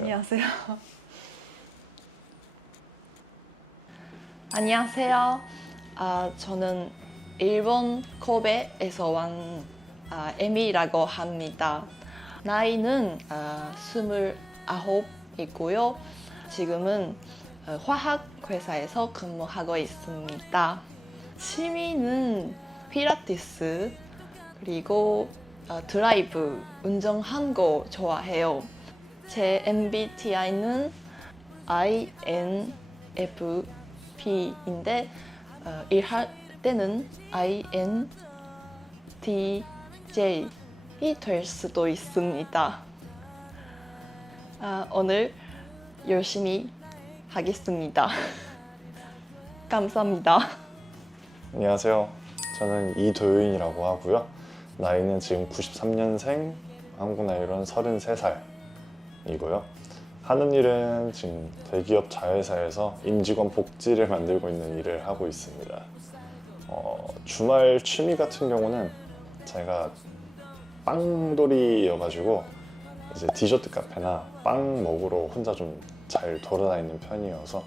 안녕하세요. 안녕하세요. 안녕하세요. 저는 일본 코베에서 온 에미라고 합니다. 나이는 29이고요. 지금은 화학 회사에서 근무하고 있습니다. 취미는 필라테스 그리고 드라이브, 운전하는 거 좋아해요. 제 MBTI는 INFP인데 일할 때는 INTJ이 될 수도 있습니다. 오늘 열심히 하겠습니다. 감사합니다. 안녕하세요. 저는 이도윤이라고 하고요. 나이는 지금 93년생, 한국 나이로는 33살이고요. 하는 일은 지금 대기업 자회사에서 임직원 복지를 만들고 있는 일을 하고 있습니다. 주말 취미 같은 경우는 제가 빵돌이여가지고 이제 디저트 카페나 빵 먹으러 혼자 좀 잘 돌아다니는 편이어서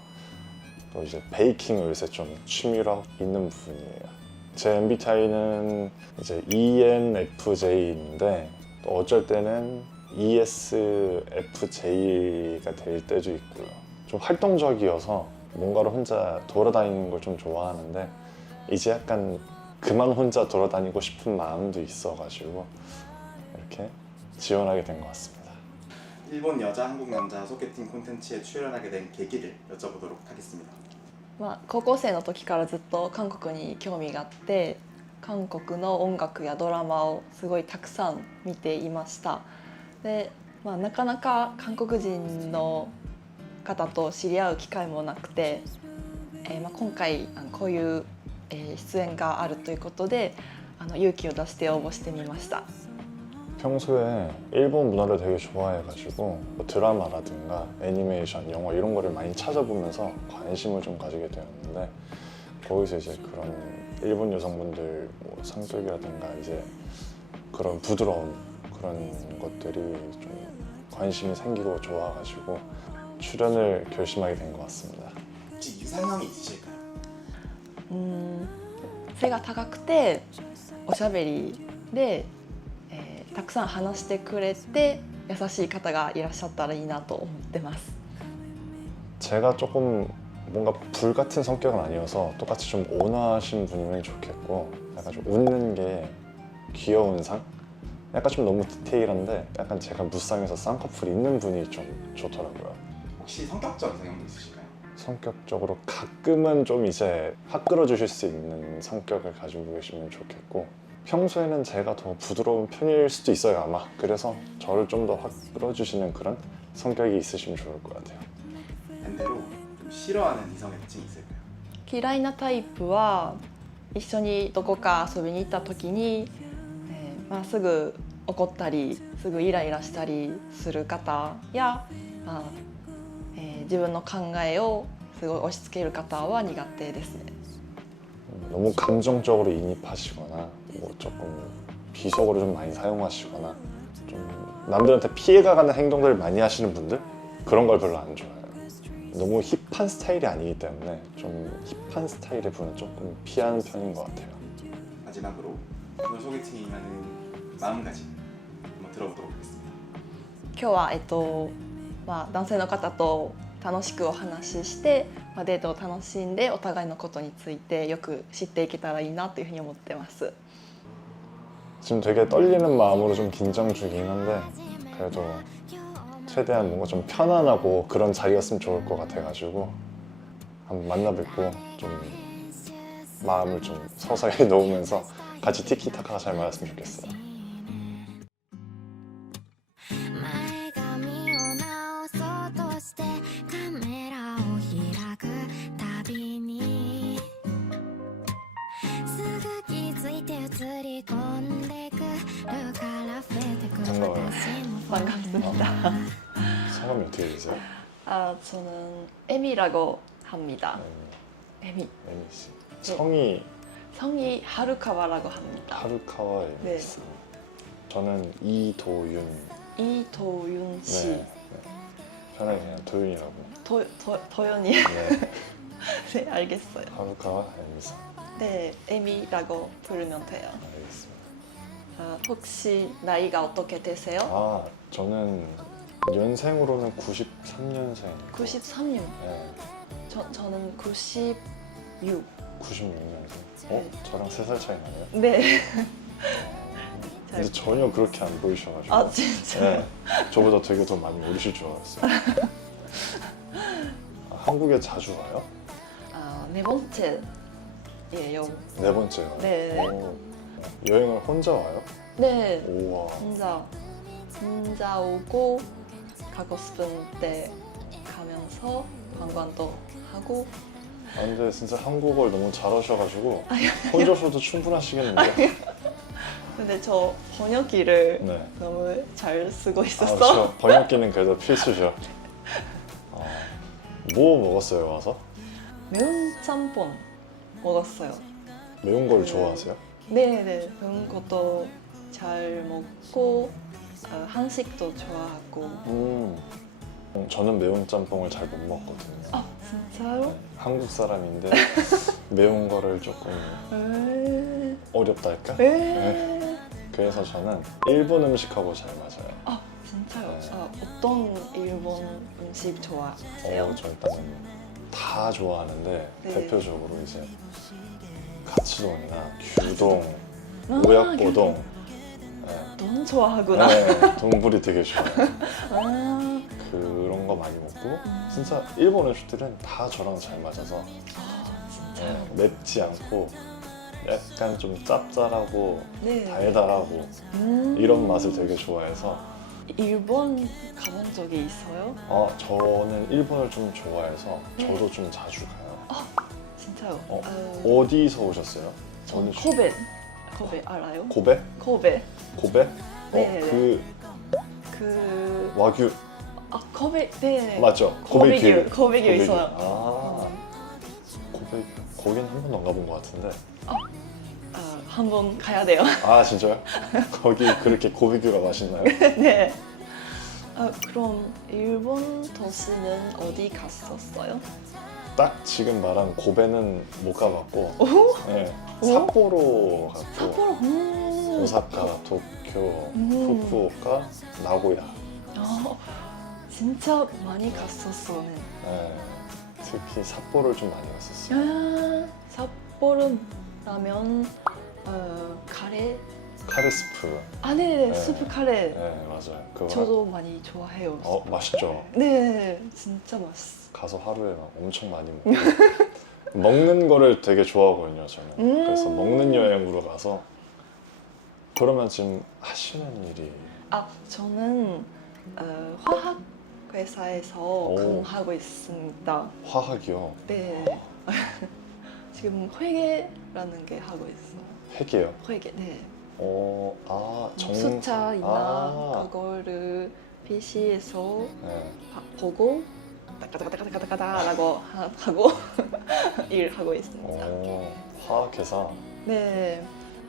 또 이제 베이킹을 요새 좀 취미로 하고 있는 부분이에요. 제 MBTI는 이제 ENFJ인데 또 어쩔 때는 ESFJ가 될 때도 있고요. 좀 활동적이어서 뭔가를 혼자 돌아다니는 걸 좀 좋아하는데 이제 약간 그만 혼자 돌아다니고 싶은 마음도 있어가지고 이렇게 지원하게 된 것 같습니다. 일본 여자, 한국 남자 소개팅 콘텐츠에 출연하게 된 계기를 여쭤보도록 하겠습니다. 高校生の時からずっと韓国に興味があって韓国の音楽やドラマをすごいたくさん見ていましたで、なかなか韓国人の方と知り合う機会もなくて、今回こういう出演があるということで勇気を出して応募してみました。 평소에 일본 문화를 되게 좋아해가지고 뭐 드라마라든가 애니메이션, 영화 이런 거를 많이 찾아보면서 관심을 좀 가지게 되었는데 거기서 이제 그런 일본 여성분들 뭐 성격이라든가 이제 그런 부드러운 그런 것들이 좀 관심이 생기고 좋아가지고 출연을 결심하게 된 것 같습니다. 혹시 이상형이 있으실까요? 背が高くておしゃべりでたくさん話してくれて優しい方がいらっしゃったらいいなと思ってます。 제가 조금 뭔가 불 같은 성격은 아니어서 똑같이 좀 온화하신 분이면 좋겠고 약간 좀 웃는 게 귀여운 상? 약간 좀 너무 디테일한데 약간 제가 무쌍에서 쌍꺼풀 있는 분이 좀 좋더라고요. 혹시 성격적 이상형도 있으실까요? 성격적으로 가끔은 좀 이제 확 끌어주실 수 있는 성격을 가지고 계시면 좋겠고 평소에는 제가 더 부드러운 편일 수도 있어요 아마. 그래서 저를 좀 더 확 끌어주시는 그런 성격이 있으시면 좋을 것 같아요. 반대로 좀 싫어하는 이성의 특징이 있을까요? 嫌いなタイプは一緒にどこか遊びに行った時に、すぐ怒ったりすぐイライラしたりする方や、自分の考えをすごい押し付ける方は苦手ですね。 너무 감정적으로 인입하시거나 뭐 조금 비속어를 좀 많이 사용하시거나 좀 남들한테 피해가는 행동들을 많이 하시는 분들 그런 걸 별로 안 좋아해요. 너무 힙한 스타일이 아니기 때문에 좀 힙한 스타일의 분은 조금 피하는 편인 것 같아요. 마지막으로 오늘 소개팅에 임하는 마음가짐 한번 들어보도록 하겠습니다. 今日は男性の方と楽しくお話しして、デートを楽しんでお互いのことについてよく知っていけたらいいなというふうに思ってます。 지금 되게 떨리는 마음으로 좀 긴장 중이긴 한데 그래도 최대한 뭔가 좀 편안하고 그런 자리였으면 좋을 것 같아가지고 한번 만나 뵙고 좀 마음을 좀 서서히 놓으면서 같이 티키타카가 잘 맞았으면 좋겠어요. 前髪を直そうとしてカメラを開くたびにすぐ気づいて映り込んでくるから増えてく私も 반갑습니다. 성함이 어떻게 되세요? 저는 에미라고 합니다. 에미. 에미 씨. 성이 성이 하루카와라고 합니다. 하루카와 에미 네. 씨. 저는 이도윤. 이도윤 씨. 네. 편하게 그냥 도윤이라고. 도연이. 네, 네, 알겠어요. 하루카와 에미사. 네, 에미라고 부르면 돼요. 알겠습니다. 아, 혹시 나이가 어떻게 되세요? 아, 저는 연생으로는 93년생. 93년. 네, 저는 96. 96년생. 네. 저랑 3살 차이 나네요. 네. 근데 전혀 그렇게 안 보이셔가지고. 아, 진짜. 네, 저보다 되게 더 많이 어리실 줄 알았어요. 아, 한국에 자주 와요? 아, 네 번째예요. 네 번째요. 네. 오, 여행을 혼자 와요? 네. 우와. 혼자 오고 가고 싶은 때 가면서 관광도 하고. 아, 근데 진짜 한국어를 너무 잘하셔가지고 혼자서도 충분하시겠는데? 근데 저 번역기를 네. 너무 잘 쓰고 아, 있었어. 저 번역기는 그래도 필수죠. 뭐 먹었어요 와서? 매운 짬뽕 먹었어요. 매운 걸 좋아하세요? 네네, 매운 것도 잘 먹고 한식도 좋아하고. 저는 매운 짬뽕을 잘 못 먹거든요. 아, 진짜요? 네, 한국 사람인데 매운 거를 조금 에이. 어렵다 할까? 에이. 그래서 저는 일본 음식하고 잘 맞아요. 아, 진짜요? 네. 아, 어떤 일본 음식 좋아하세요? 저 일단은 다 좋아하는데 네. 대표적으로 이제 가츠동이나 규동, 아, 오약고동. 네. 너무 좋아하구나. 네, 동물이 되게 좋아요. 아, 그런 거 많이 먹고 진짜 일본 음식들은 다 저랑 잘 맞아서 아, 진짜요? 맵지 않고 약간 좀 짭짤하고 네. 달달하고 이런 맛을 되게 좋아해서 일본 가본 적이 있어요? 저는 일본을 좀 좋아해서 네. 저도 좀 자주 가요. 진짜요? 어디서 오셨어요? 전 어느 주- 코베 알아요? 고베? 코베. 고베? 네, 그 그 와규 코베. 네. 맞죠? 고베규 있어요. 고베규 거긴 한 번도 안 가본 것 같은데. 한번 가야 돼요. 아 진짜요? 거기 그렇게 고베규가 맛있나요? 네. 그럼 일본 도시는 어디 갔었어요? 딱 지금 말한 고베는 못 가봤고 오? 네, 오? 삿포로 갔고 삿포로. 오사카, 도쿄, 후쿠오카, 나고야. 진짜 많이 갔었어요. 네, 특히 삿포를 좀 많이 갔었어요. 삿포로 라면, 카레. 카레스프. 네, 네. 수프 카레. 네 맞아요. 그거 저도 많이 좋아해요. 맛있죠. 네, 진짜 맛있어. 가서 하루에 막 엄청 많이 먹고 먹는 거를 되게 좋아하거든요 저는. 그래서 먹는 여행으로 가서. 그러면 지금 하시는 일이 저는 화학 회사에서 근무하고 있습니다. 화학이요? 네. 지금 회계라는 게 하고 있어요. 핵이에요? 회계. 네. 숫자이나 그거를 PC에서 네. 보고 따까따까따까따까라고 하고 일하고 있습니다. 화학회사. 네.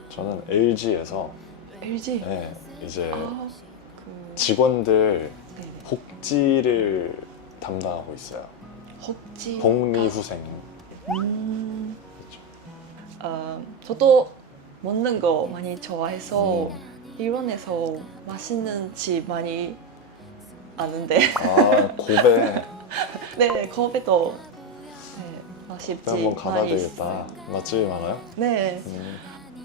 저는 LG에서 LG. 네, 이제 그 직원들 네. 복지를 담당하고 있어요. 복지. 복리후생. 저도 먹는 거 많이 좋아해서 음. 일본에서 맛있는 집 많이 아는데. 고베. 네, 거기도 네, 맛집집 한번 가봐야 많이 되겠다. 있어요. 맛집이 많아요? 네,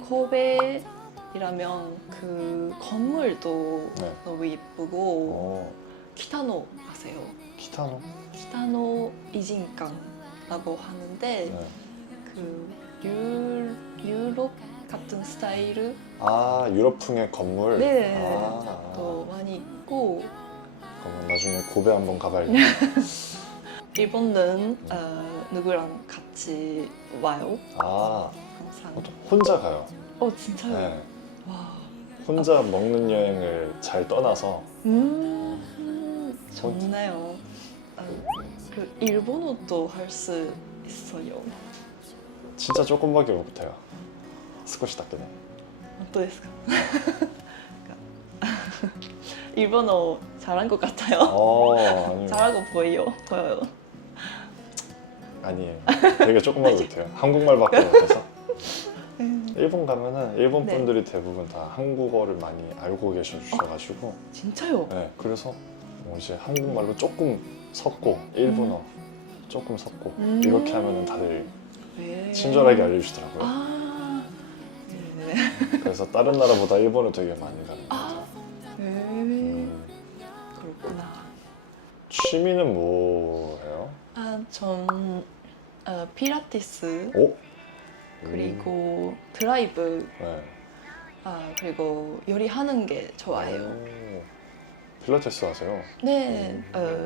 코베이라면 그 건물도 네. 너무 예쁘고 키타노 아세요? 키타노? 키타노 이진강라고 하는데 네. 그 유럽 같은 스타일 유럽풍의 건물? 네, 아. 또 많이 있고. 그러면 나중에 고베 한번 가봐야겠다. 일본은 누구랑 같이 와요? 항상. 혼자 가요. 진짜요? 네. 와. 혼자 먹는 여행을 잘 떠나서 좋네요. 그 일본어도 할 수 있어요. 진짜 조금밖에 못해요. 스쿼시 닦기네. 本当ですか? 일본어 잘한 것 같아요. 아니요. 잘하고 보여요. 아니에요. 되게 조금만 못해요. 한국말밖에 못해서. 일본 가면은 일본 네. 분들이 대부분 다 한국어를 많이 알고 계셔주셔가지고 진짜요? 네, 그래서 뭐 이제 한국말로 조금 섞고 일본어 조금 섞고 이렇게 하면은 다들 네. 친절하게 알려주시더라고요. 아, 네. 그래서 다른 나라보다 일본을 되게 많이 가는 것 같아요. 네. 그렇구나. 취미는 뭐예요? 전 필라테스 오? 그리고 드라이브 네. 그리고 요리하는 게 좋아해요. 오, 필라테스 하세요? 네,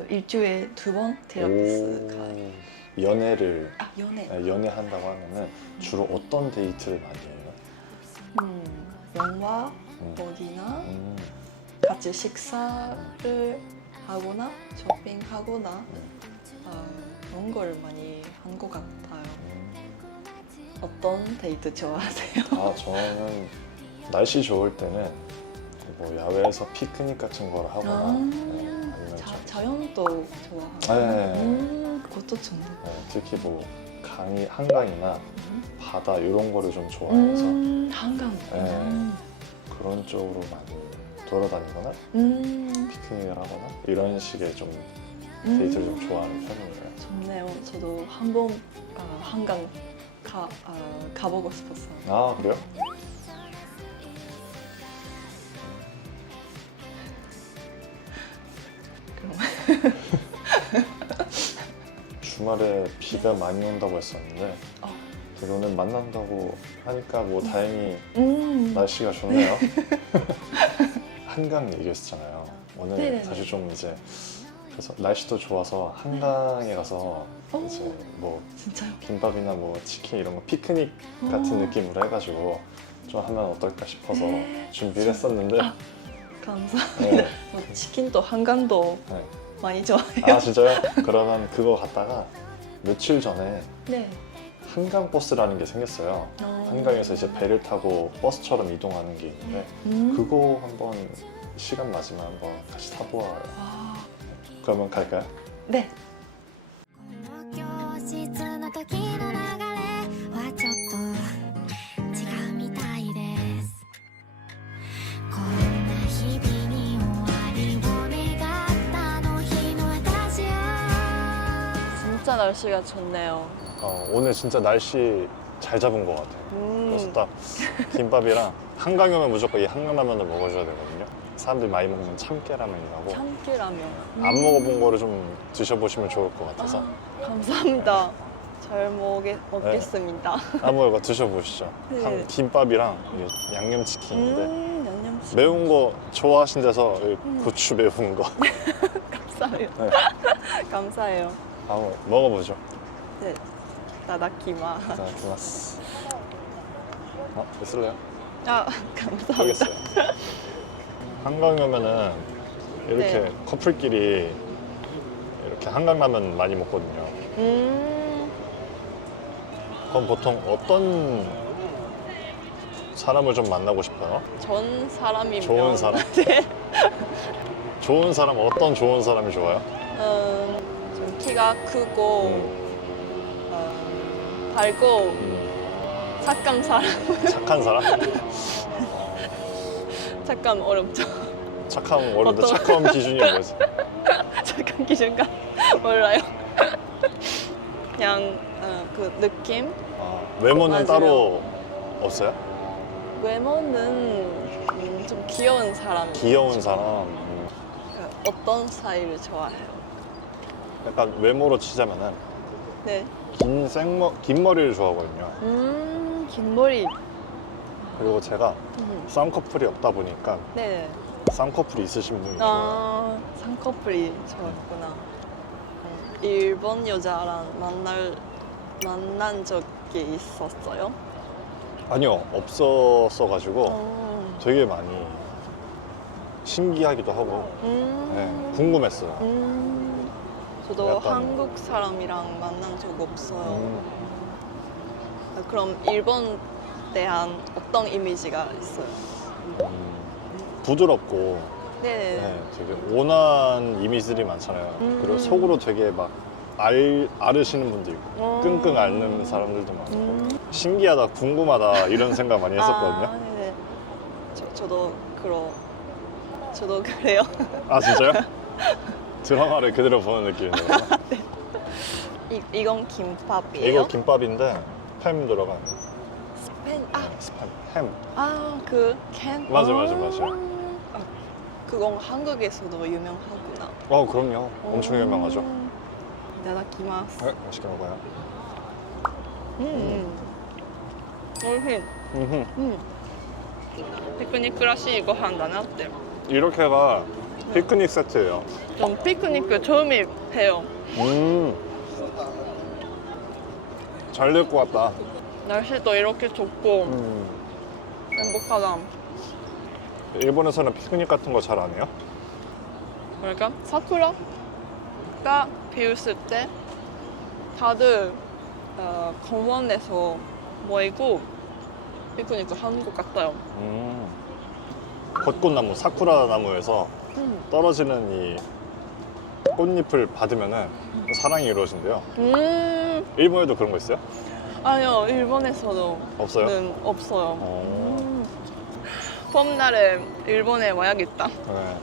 일주일에 2번 필라테스 가요. 연애를 연애. 연애한다고 하면은 주로 어떤 데이트를 많이 해요? 영화 음. 어디나 음. 같이 식사를 하거나 쇼핑하거나 그런 걸 많이 한 것 같아요. 어떤 데이트 좋아하세요? 저는 날씨 좋을 때는 뭐 야외에서 피크닉 같은 걸 하거나 아니면 자연도 좋아하고 네. 그것도 좋네. 특히 뭐 한강이나 바다 이런 거를 좀 좋아해서 한강. 네. 그런 쪽으로 많이 돌아다니거나 피크닉을 하거나 이런 식의 좀 데이트를 좀 좋아하는 편이에요. 좋네요. 저도 한번 한강 가보고 싶었어요. 아 그래요? 주말에 비가 많이 온다고 했었는데 오늘 만난다고 하니까 뭐 다행히 날씨가 좋네요. 한강 얘기했잖아요. 오늘 네네네. 사실 좀 이제 그래서 날씨도 좋아서 한강에 가서 이제 뭐 진짜요? 김밥이나 뭐 치킨 이런 거 피크닉 같은 느낌으로 해가지고 좀 하면 어떨까 싶어서 준비를 했었는데 감사합니다. 네. 치킨도 한강도 네. 많이 좋아해요. 아 진짜요? 그러면 그거 갔다가 며칠 전에 네. 한강 버스라는 게 생겼어요. 한강에서 이제 배를 타고 버스처럼 이동하는 게 있는데 그거 한번 시간 맞으면 한번 같이 타보아요. 그러면 갈까요? 네. この教室の時の流れはちょっと違うみたいですこんな日々に終わりを願ったあの日の私は 진짜 날씨가 좋네요. 오늘 진짜 날씨 잘 잡은 것 같아요. 그래서 딱 김밥이랑 한강에 오면 무조건 이 한강라면을 먹어줘야 되거든요. 사람들이 많이 먹는 참깨라면이라고 참깨라면. 안 먹어본 거를 좀 드셔보시면 좋을 것 같아서 감사합니다. 잘 먹겠습니다. 한번 이거 드셔보시죠. 네. 김밥이랑 이게 양념치킨인데 양념치킨. 매운 거 좋아하신 데서 이 고추 매운 거 감사해요. 네. 감사해요. 한번 먹어보죠. 네. 나다키마. 자, 고맙습니다. 있을래요? 감사합니다. 알겠어요. 한강에 오면은 이렇게 네. 커플끼리 이렇게 한강라면 많이 먹거든요. 그럼 보통 어떤 사람을 좀 만나고 싶어요? 전 사람이면. 좋은 사람? 네. 좋은 사람, 어떤 좋은 사람이 좋아요? 좀 키가 크고 밝고 착한 사람. 착한 사람? 착한 어렵죠. 착함 어른데 어떤- 착함 기준이 뭐지? 착한 기준가 몰라요. 그냥 그 느낌. 외모는 맞아요. 따로 없어요? 외모는 좀 귀여운 사람. 귀여운 사람. 어떤 스타일을 좋아해요? 약간 외모로 치자면은 네. 긴 머리를 좋아하거든요. 긴 머리. 그리고 제가 쌍꺼풀이 없다 보니까 네. 쌍꺼풀이 있으신 분이 좋아요. 쌍꺼풀이 좋았구나. 일본 여자랑 만난 적이 있었어요? 아니요, 없었어가지고 되게 많이 신기하기도 하고 네, 궁금했어요. 저도 약간- 한국 사람이랑 만난 적 없어요. 그럼 일본 대한 어떤 이미지가 있어요? 부드럽고 네. 네, 되게 온화한 이미지들이 많잖아요. 그리고 속으로 되게 막 앓으시는 분도 있고 끙끙 앓는 사람들도 많고 신기하다, 궁금하다 이런 생각 많이 했었거든요. 아, 네네. 저도 그래요. 아 진짜요? 드라마를 그대로 보는 느낌이네요. 이건 김밥이에요? 이거 김밥인데 햄 들어가요. 스팸. 스팸, 햄. 그 캔. 맞아. 그건 한국에서도 유명하구나. 그럼요. 엄청 유명하죠. 이타다키마스. 네, 맛있게 먹어요. 오이시. 피크닉らしいご飯だなって. 이렇게가 피크닉 세트예요. 전 피크닉 처음이에요. 잘 될 것 같다. 날씨도 이렇게 좋고 행복하다. 일본에서는 피크닉 같은 거 잘 안 해요? 그러니까 사쿠라가 피었을 때 다들 공원에서 모이고 피크닉 하는 것 같아요. 벚꽃나무, 사쿠라 나무에서 떨어지는 이 꽃잎을 받으면은 사랑이 이루어진대요. 일본에도 그런 거 있어요? 아니요, 일본에서도 없어요? 없어요. 어. 봄날에 일본에 와야겠다. 네.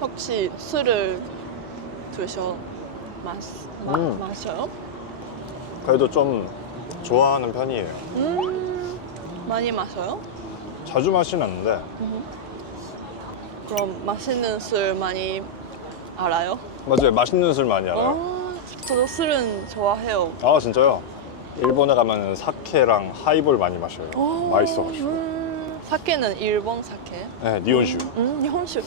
혹시 술을 마셔요? 그래도 좀 좋아하는 편이에요. 많이 마셔요? 자주 마시는 않는데 그럼 맛있는 술 많이 알아요? 맞아요. 맛있는 술 많이 알아요. 저도 술은 좋아해요. 아 진짜요? 일본에 가면 사케랑 하이볼 많이 마셔요. 맛있어가지고. 사케는 일본 사케? 네, 니온슈. 일본酒.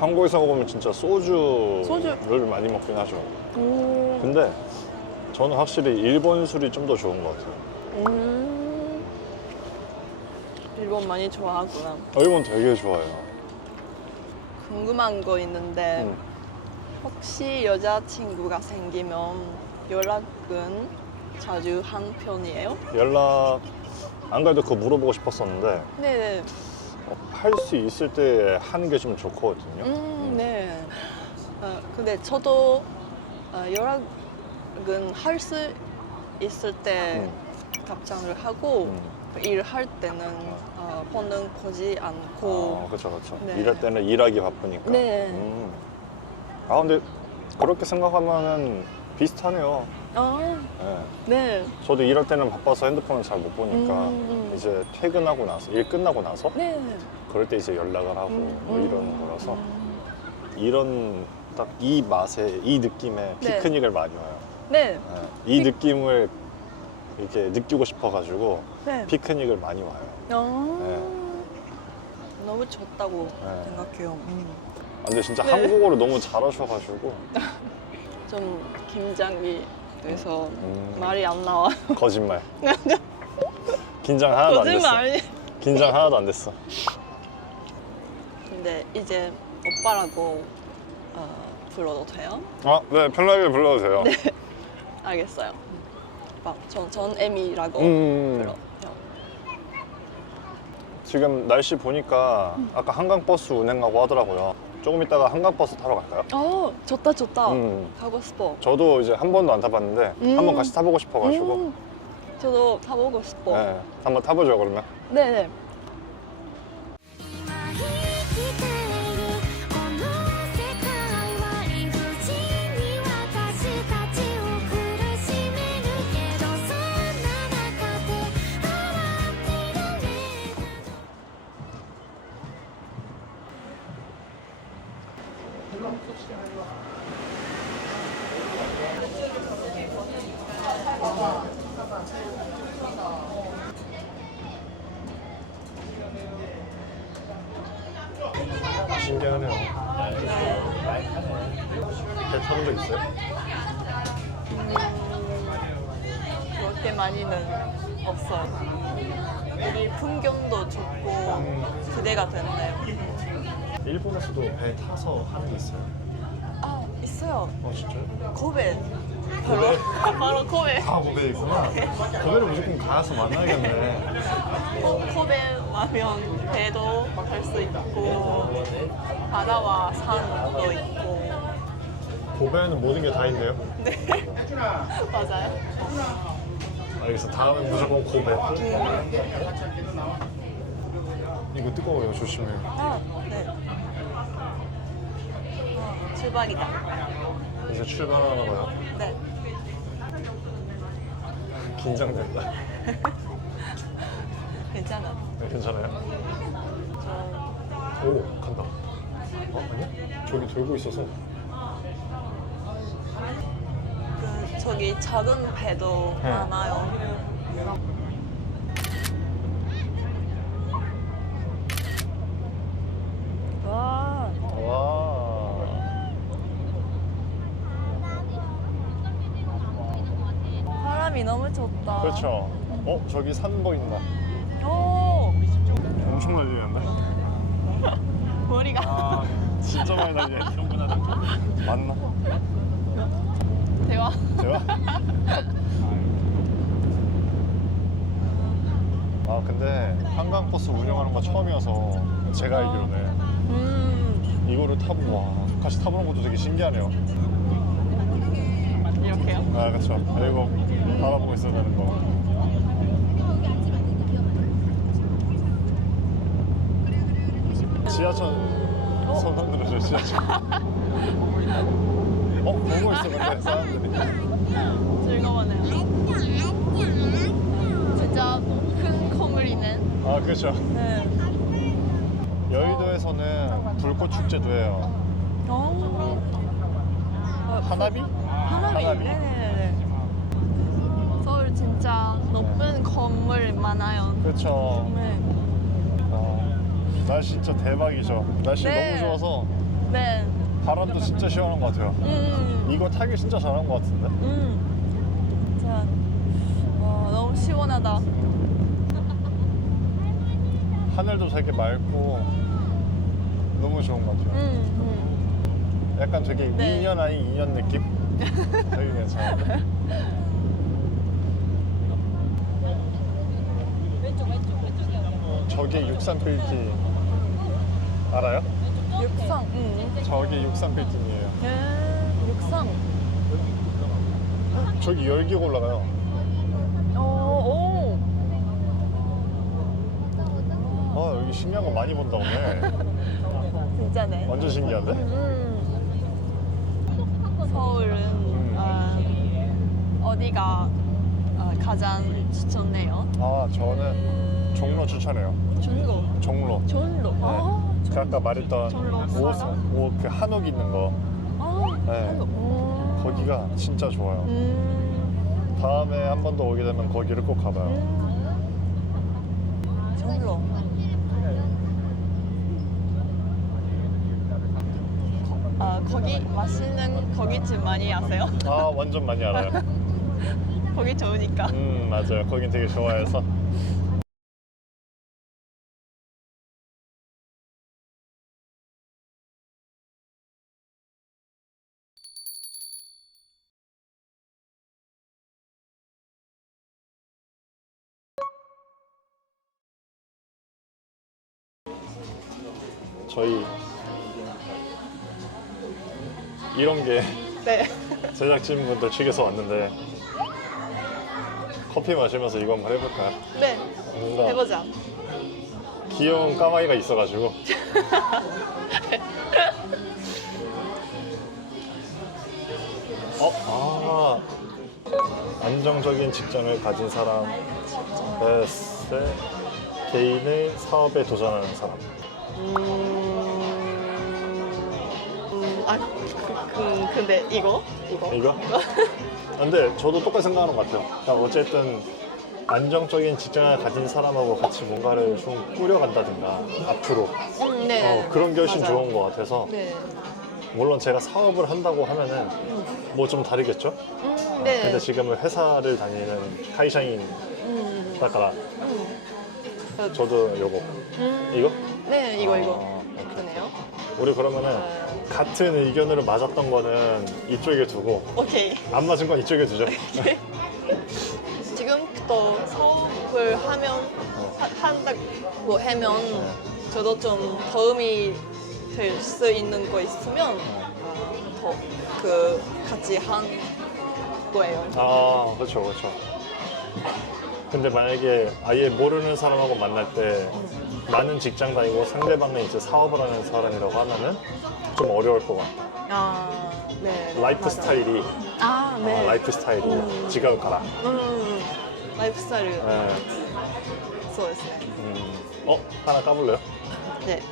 한국에서 먹으면 진짜 소주를 소주. 많이 먹긴 하죠. 근데 저는 확실히 일본 술이 좀 더 좋은 것 같아요. 일본 많이 좋아하구나. 일본 되게 좋아해요. 궁금한 거 있는데 혹시 여자친구가 생기면 연락은 자주 한 편이에요? 연락 안 그래도 그거 물어보고 싶었었는데 네네. 할 수 있을 때 하는 게 좀 좋거든요. 네. 근데 저도 연락은 할 수 있을 때 답장을 하고 일할 때는 폰은 거지 않고. 그렇죠. 네. 일할 때는 일하기 바쁘니까. 네. 근데 그렇게 생각하면은 비슷하네요. 네. 네. 저도 일할 때는 바빠서 핸드폰을 잘 못 보니까 이제 퇴근하고 나서 일 끝나고 나서 네. 그럴 때 이제 연락을 하고 뭐 이러는 거라서 이런 딱 이 맛에 이 느낌에 네. 피크닉을 많이 와요. 네. 이 느낌을 이렇게 느끼고 싶어가지고 네. 피크닉을 많이 와요. 너무 좋다고 네. 생각해요. 근데 진짜 네. 한국어를 너무 잘하셔가지고 좀 긴장이 돼서 말이 안 나와. 거짓말. 긴장 하나도 안 됐어. 거짓말. 긴장 하나도 안 됐어. 근데 이제 오빠라고 불러도 돼요? 네, 편하게 불러도 돼요. 네. 알겠어요. 오빠, 전 에미라고 불러요. 지금 날씨 보니까 아까 한강버스 운행하고 하더라고요. 조금 있다가 한강버스 타러 갈까요? 좋다. 가고 싶어. 저도 이제 한 번도 안 타봤는데 한번 같이 타보고 싶어가지고 저도 타보고 싶어. 네, 한번 타보죠 그러면. 네네. 今生きているこの世界は理不尽に私たちを苦しめるけどそんな中で笑っていられたの 신기하네요. 배 타본 적 있어요? 그렇게 많이는 없어요. 여기 풍경도 좋고 기대가 되네요. 일본에서도 배 타서 하는 게 있어요? 있어요. 진짜요? 고베 바로 코베. 다 고베이구나. 고베를 무조건 가서 만나야겠네. 코베 가면 배도 갈 수 있고 바다와 산도 있고. 고베는 모든 게 다 있네요. 네. 맞아요. 알겠어. 다음엔 무조건 고베. 이거 뜨거워요. 조심해요. 아, 네. 출발이다. 이제 출발하나 봐요. 네. 긴장된다. 괜찮아. 네, 괜찮아요? 저 오, 간다. 아니야? 저기 돌고 있어서. 저기 작은 배도 네. 많아요. 와, 와. 바람이 너무 좋다. 그렇죠. 저기 산 보인다. 오, 엄청 날리는데? 머리가 진짜 많이 날리네. 맞나? 대화. 제가? 아 근데 한강버스 운영하는 거 처음이어서 제가 알기로는 이거를 타고 와 같이 타보는 것도 되게 신기하네요. 이렇게요? 아 그렇죠. 그리고 바라보고 있어야 되는 거. 지하철 손 흔들어줘 지하철. 보고 있어 근데 사람들이. 즐거워네요. 진짜 큰 건물이네. 아 그렇죠. 네. 여의도에서는 불꽃 축제도 해요. 하나비? 하나비. 네네네. 서울 진짜 높은 건물 많아요. 그렇죠. 네. 날씨 진짜 대박이죠. 날씨 네. 너무 좋아서 네. 바람도 진짜 시원한 것 같아요. 이거 타기 진짜 잘한 것 같은데? 진짜 너무 시원하다. 하늘도 되게 맑고 너무 좋은 것 같아요. 약간 되게 네. 2년 아닌 2년 느낌? 되게 괜찮은데? 저기 63 빌딩 알아요? 육상. 저기 63 빌딩이에요. 육상. 저기 열기가 올라가요. 오. 아 여기 신기한 거 많이 본다 오늘. 진짜네. 완전 신기한데? 서울은 어디가 가장 추천해요? 아 저는 종로 추천해요. 종로. 종로. 종로. 그 아까 말했던 종로. 그 한옥 있는 거 네. 거기가 진짜 좋아요. 다음에 한 번 더 오게 되면 거기를 꼭 가봐요. 종로. 거기 맛있는 고깃집 많이 아세요? 아 완전 많이 알아요. 거기 좋으니까. 맞아요. 거긴 되게 좋아해서. 저희 이런 게 네. 제작진분들 측에서 왔는데 커피 마시면서 이거 한번 해볼까요? 네. 뭔가 해보자. 귀여운 까마귀가 있어가지고 안정적인 직장을 가진 사람 넷 개인의 사업에 도전하는 사람. 근데 이거? 이거? 근데 저도 똑같이 생각하는 것 같아요. 그러니까 어쨌든 안정적인 직장을 가진 사람하고 같이 뭔가를 좀 꾸려간다든가 앞으로 네. 그런 게 훨씬 맞아요. 좋은 것 같아서 네. 물론 제가 사업을 한다고 하면은 뭐 좀 다르겠죠? 네. 근데 지금은 회사를 다니는 카이샤인 다から저도 요거 이거? 네, 이거. 그네요. 우리 그러면은 같은 의견으로 맞았던 거는 이쪽에 두고 오케이. 안 맞은 건 이쪽에 두죠. 지금부터 수업을 한다고 하면 저도 좀 도움이 될 수 있는 거 있으면 더 같이 한 거예요. 아, 그렇죠, 그렇죠. 근데 만약에 아예 모르는 사람하고 만날 때 나는 직장 다니고 상대방은 이제 사업을 하는 사람이라고 하면은 좀 어려울 것 같아. 아, 네. 라이프 맞아요. 스타일이 아, 네. 라이프 스타일이 지갑을 가라. 라이프 스타일. 네. そうですね. 하나 까볼래요? 네.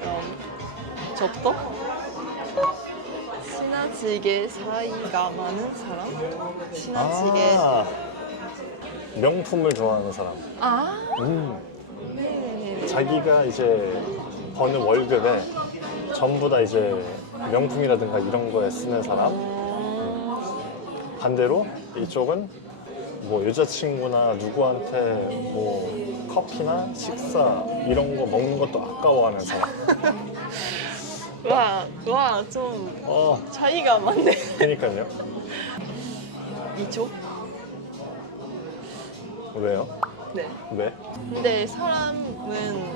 그럼 저부터 친해지게 사이가 많은 사람? 친해지게. 명품을 좋아하는 사람. 아, 네. 자기가 이제 버는 월급에 전부 다 이제 명품이라든가 이런 거에 쓰는 사람. 반대로 이쪽은 뭐 여자친구나 누구한테 뭐 커피나 식사 이런 거 먹는 것도 아까워하는 사람. 와, 좀 차이가 많네. 그니까요. 이쪽? 왜요? 네. 왜? 근데 사람은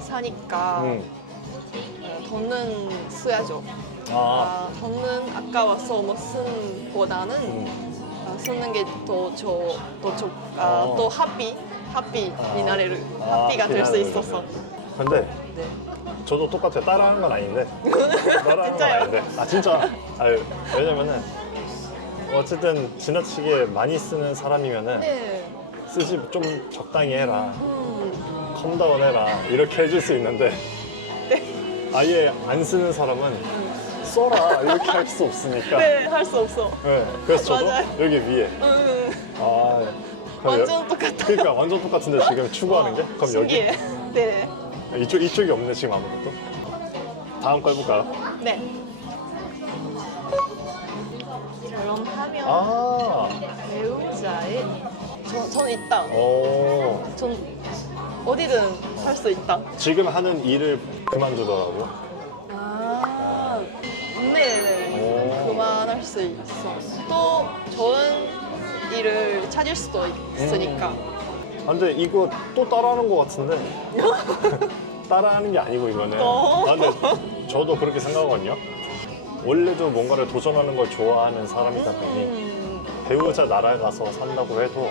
사니까 돈은 써야죠. 돈은 아까워서 뭐 쓰는 보다는 쓰는 게 더 또 하피니 나래를 하피가 될 수 있어서. 근데 네. 저도 똑같아요. 따라하는 건 아닌데. 따라하는 건 진짜요? 아닌데. 아 진짜. 왜냐면은 어쨌든 지나치게 많이 쓰는 사람이면은 네. 쓰지 좀 적당히 해라. 컴다운 해라. 이렇게 해줄 수 있는데 아예 안 쓰는 사람은 써라 이렇게 할 수 없으니까. 네, 할 수 없어. 네, 그래서 저도 맞아요. 여기 위에. 그럼 완전 똑같아. 그러니까 완전 똑같은데 지금 추구하는 게? 그럼 신기해. 여기? 네. 이쪽이 없네 지금 아무것도. 다음 거 해볼까요? 네. 결혼하면 배우자의 저는 있다. 전 어디든 할 수 있다. 지금 하는 일을 그만두더라고요. 네. 그만할 수 있어. 또 좋은 일을 찾을 수도 있으니까. 근데 이거 또 따라하는 것 같은데. 따라하는 게 아니고 이거는. 근데 저도 그렇게 생각하거든요. 원래도 뭔가를 도전하는 걸 좋아하는 사람이다 보니 배우자 나라에 가서 산다고 해도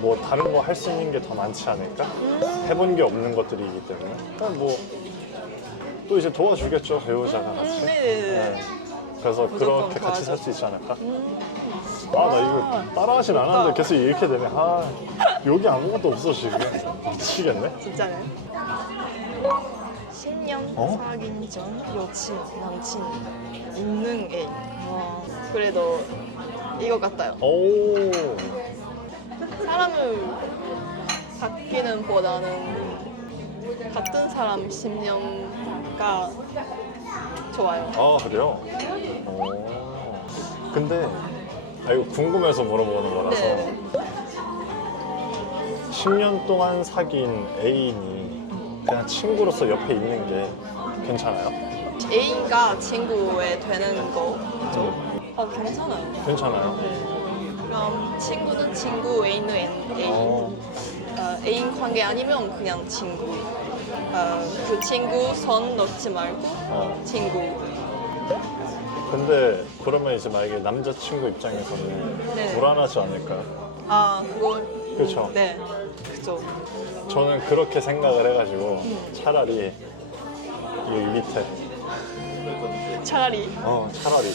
뭐 다른 거 할 수 있는 게 더 많지 않을까? 해본 게 없는 것들이기 때문에. 그러니까 뭐 또 이제 도와주겠죠 배우자가 같이. 네. 그래서 무조건 그렇게 같이 도와줘. 살 수 있지 않을까? 나 이거 따라하진 않았는데 계속 이렇게 되네. 여기 아무것도 없어 지금. 미치겠네. 진짜네. 10년 사귄 전 여친, 남친 있는 애. 그래도 이거 같아요. 오. 사람을 바뀌는 보다는 같은 사람 10년가 좋아요. 그래요? 근데 이거 궁금해서 물어보는 거라서 네. 10년 동안 사귄 애인이 그냥 친구로서 옆에 있는 게 괜찮아요? 애인과 친구에 되는 거죠? 괜찮아요. 괜찮아요? 네. 그럼 친구는 친구, 애인은 애인. 애인 관계 아니면 그냥 친구. 그 친구 선 넣지 말고 친구. 근데 그러면 이제 만약에 남자친구 입장에서는 네. 불안하지 않을까요? 그거. 그렇죠. 네, 그죠. 저는 그렇게 생각을 해가지고 차라리 여기 밑에 차라리. 차라리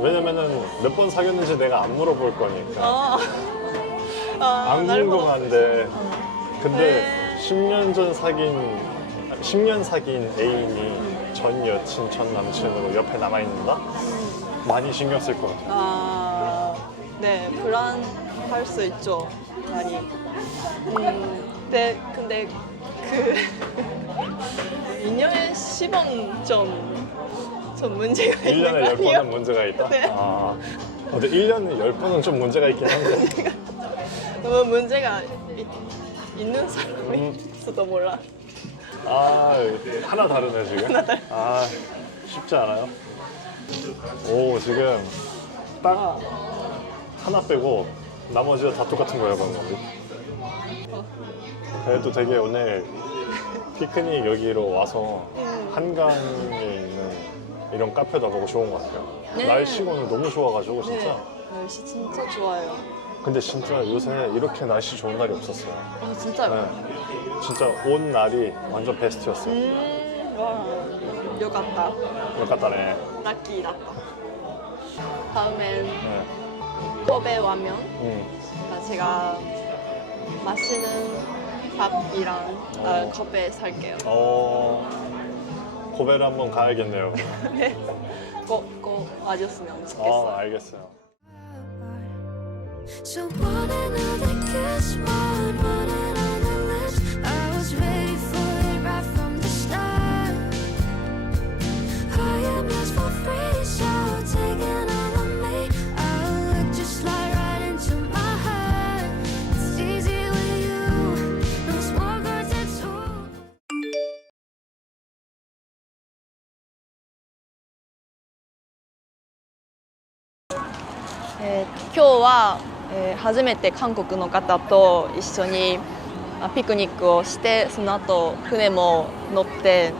왜냐면은 몇 번 사귀었는지 내가 안 물어볼 거니까 안 궁금한데 근데 네. 10년 사귄 애인이 전 여친, 전 남친으로 옆에 남아있는다? 많이 신경 쓸 것 같아요. 네, 불안할 수 있죠, 많이. 네, 근데 그 인연의 10원 좀 문제가 있는 거 1년에 아니에요? 10번은 문제가 있다? 네. 근데 1년에 10번은 좀 문제가 있긴 한데 너무 문제가 있는 사람이 있어도 몰라. 아, 하나 다르네 지금. 아, 쉽지 않아요. 오, 지금 딱 하나 빼고 나머지가 다 똑같은 거예요, 방금. 그래도 되게 오늘 피크닉 여기로 와서 한강에 있는 이런 카페도 보고 좋은 것 같아요. 네. 날씨가 오늘 너무 좋아가지고 진짜. 날씨 진짜 좋아요. 근데 진짜 요새 이렇게 날씨 좋은 날이 없었어요. 아, 진짜요? 네. 진짜 온 날이 완전 베스트였어요. 와, よかった 똑같다네. 라키だった 다음엔 네. 코베 와면 음. 제가 맛있는 밥이랑 커피 살게요. 고베를 한번 가야겠네요. 네, 꼭 와줬으면 좋겠어요. 알겠어요. So one another kiss, one another lips. I was ready for it right from the start. I am yours for free, so take it all on me. I'll let you slide right into my heart. It's easy with you, no small girl tattoo. 今日は、初めて韓国の方と一緒にピクニックをしてその後船も乗って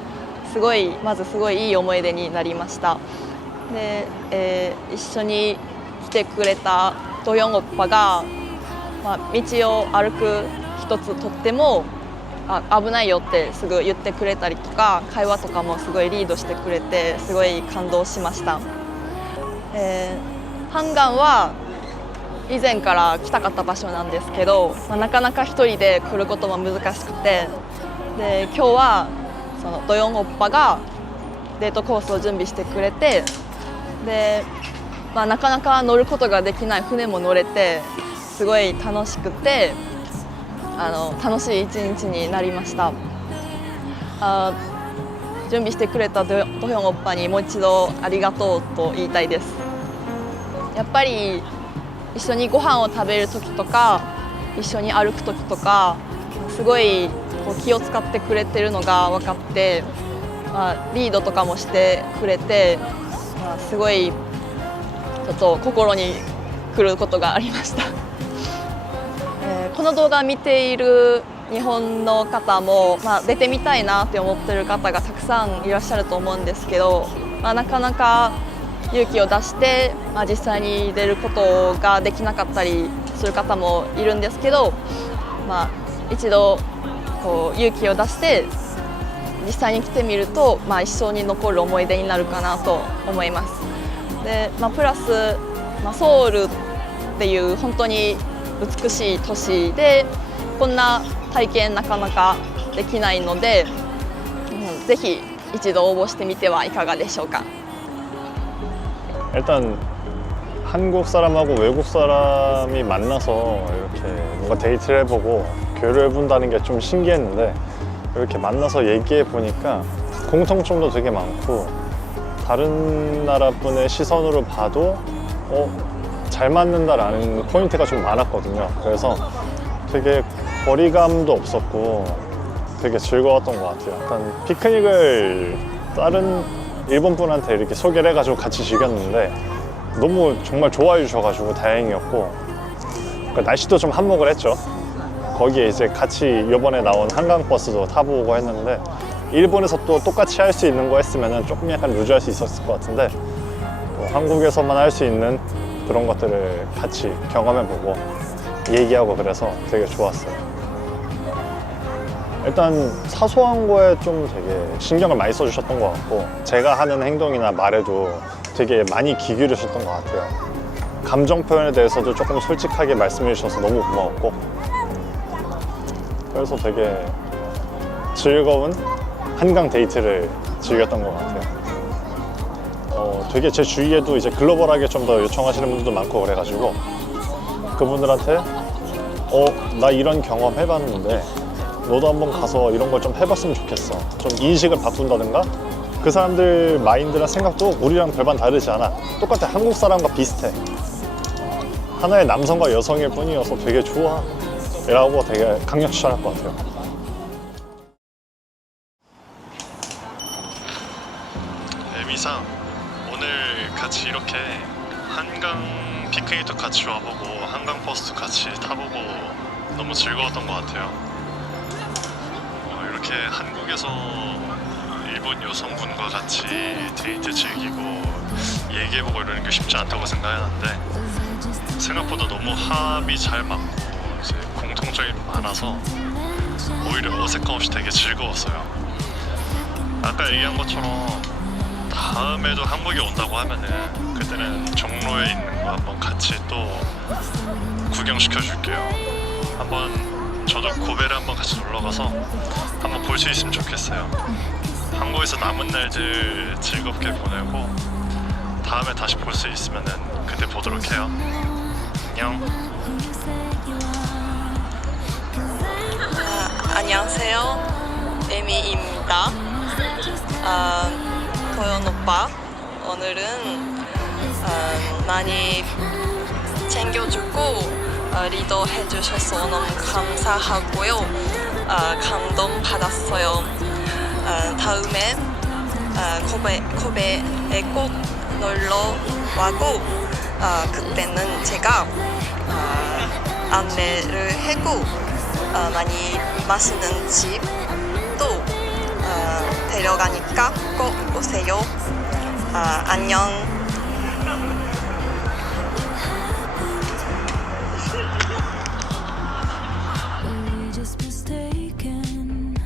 まずすごいいい思い出になりましたで、一緒に来てくれたドヨンオッパが、道を歩く一つとっても危ないよってすぐ言ってくれたりとか会話とかもすごいリードしてくれてすごい感動しました、ハンガンは以前から来たかった場所なんですけど、なかなか一人で来ることも難しくてで今日はそのドヨンオッパがデートコースを準備してくれてで、なかなか乗ることができない船も乗れてすごい楽しくて楽しい一日になりました。準備してくれたドヨンオッパにもう一度ありがとうと言いたいです。やっぱり一緒にご飯を食べる時とか一緒に歩く時とかすごい気を使ってくれてるのが分かって、リードとかもしてくれて、すごいちょっと心に来ることがありました、この動画を見ている日本の方も、出てみたいなって思ってる方がたくさんいらっしゃると思うんですけど、なかなか勇気を出して、実際に出ることができなかったりする方もいるんですけど、一度勇気を出して実際に来てみると、一生に残る思い出になるかなと思います。で、プラス、ソウルっていう本当に美しい都市でこんな体験なかなかできないので、ぜひ一度応募してみてはいかがでしょうか。 일단 한국 사람하고 외국 사람이 만나서 이렇게 뭔가 데이트를 해보고 교류를 해본다는 게 좀 신기했는데 이렇게 만나서 얘기해 보니까 공통점도 되게 많고 다른 나라 분의 시선으로 봐도 잘 맞는다라는 포인트가 좀 많았거든요. 그래서 되게 거리감도 없었고 되게 즐거웠던 것 같아요. 약간 피크닉을 다른 일본 분한테 이렇게 소개를 해가지고 같이 즐겼는데 너무 정말 좋아해 주셔가지고 다행이었고, 그러니까 날씨도 좀 한몫을 했죠. 거기에 이제 같이 이번에 나온 한강버스도 타보고 했는데 일본에서 또 똑같이 할 수 있는 거 했으면 조금 약간 루즈할 수 있었을 것 같은데 한국에서만 할 수 있는 그런 것들을 같이 경험해보고 얘기하고 그래서 되게 좋았어요. 일단 사소한 거에 좀 되게 신경을 많이 써주셨던 것 같고 제가 하는 행동이나 말에도 되게 많이 귀 기울이셨던 것 같아요. 감정 표현에 대해서도 조금 솔직하게 말씀해 주셔서 너무 고마웠고 그래서 되게 즐거운 한강 데이트를 즐겼던 것 같아요. 되게 제 주위에도 이제 글로벌하게 좀 더 요청하시는 분들도 많고 그래가지고 그분들한테 나 이런 경험 해봤는데 너도 한번 가서 이런 걸 좀 해봤으면 좋겠어. 좀 인식을 바꾼다든가 그 사람들 마인드나 생각도 우리랑 별반 다르지 않아. 똑같아. 한국 사람과 비슷해. 하나의 남성과 여성일 뿐이어서 되게 좋아 라고 되게 강력 추천할 것 같아요. 땡땡이도 같이 와보고 한강버스도 같이 타보고 너무 즐거웠던 것 같아요. 이렇게 한국에서 일본 여성분과 같이 데이트 즐기고 얘기해보고 이러는 게 쉽지 않다고 생각했는데 생각보다 너무 합이 잘 맞고 이제 공통점이 많아서 오히려 어색함 없이 되게 즐거웠어요. 아까 얘기한 것처럼 다음에도 한국에 온다고 하면은 그때는 종로에 있는 거 한번 같이 또 구경시켜 줄게요. 한번 저도 고베를 한번 같이 놀러 가서 한번 볼 수 있으면 좋겠어요. 한국에서 남은 날들 즐겁게 보내고 다음에 다시 볼 수 있으면은 그때 보도록 해요. 안녕. 안녕하세요. 에미입니다. 도현 오빠, 오늘은 많이 챙겨주고 리더해주셔서 너무 감사하고요. 감동받았어요. 다음에 코베에 꼭 놀러 와고 그때는 제가 안내를 하고 많이 맛있는 집도 데려가니까 꼭 오세요. 안녕. We just mistaken.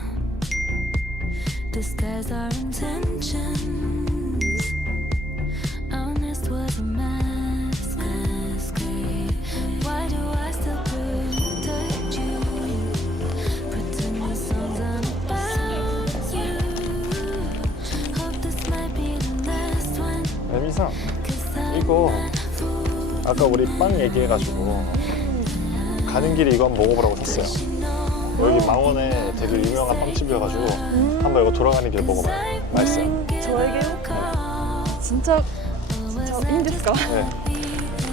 Disguise our intentions. Honest was a mask. Why do I still protect you? Pretend the songs aren't about you. Hope this might be the last one. 에미상, 'Cause I'm 이거 not fooled. 아까 우리 빵 얘기해가지고 가는 길에 이거 한번 먹어보라고 샀어요. 여기 망원에 되게 유명한 빵집이어가지고 한번 이거 돌아가는 길 먹어봐요. 맛있어요. 저에게요? 진짜 저いいんですか? 네.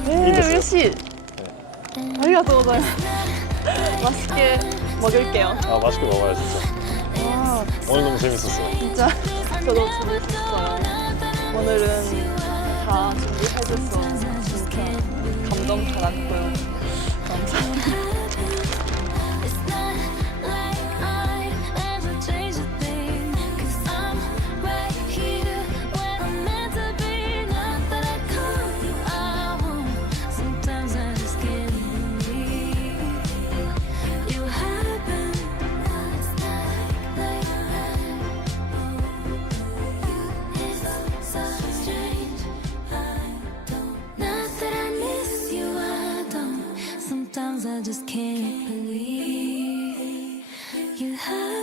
いいんですよ. 嬉しい.ありがとうございます. 맛있게 먹을게요. 아 맛있게 먹어요 진짜. 와, 오늘 너무 재밌었어요. 진짜 저도 재밌었어요. 오늘은 다 준비해줘서 진짜 감동 받았고요. 감사합니다. It's not like I'd ever change a thing. 'Cause I'm right here where I'm meant to be. Not that I call you out. Sometimes I just can't believe you happen. It's not like it's so strange. I don't. Not that I miss you. I don't. Sometimes I just can't believe you have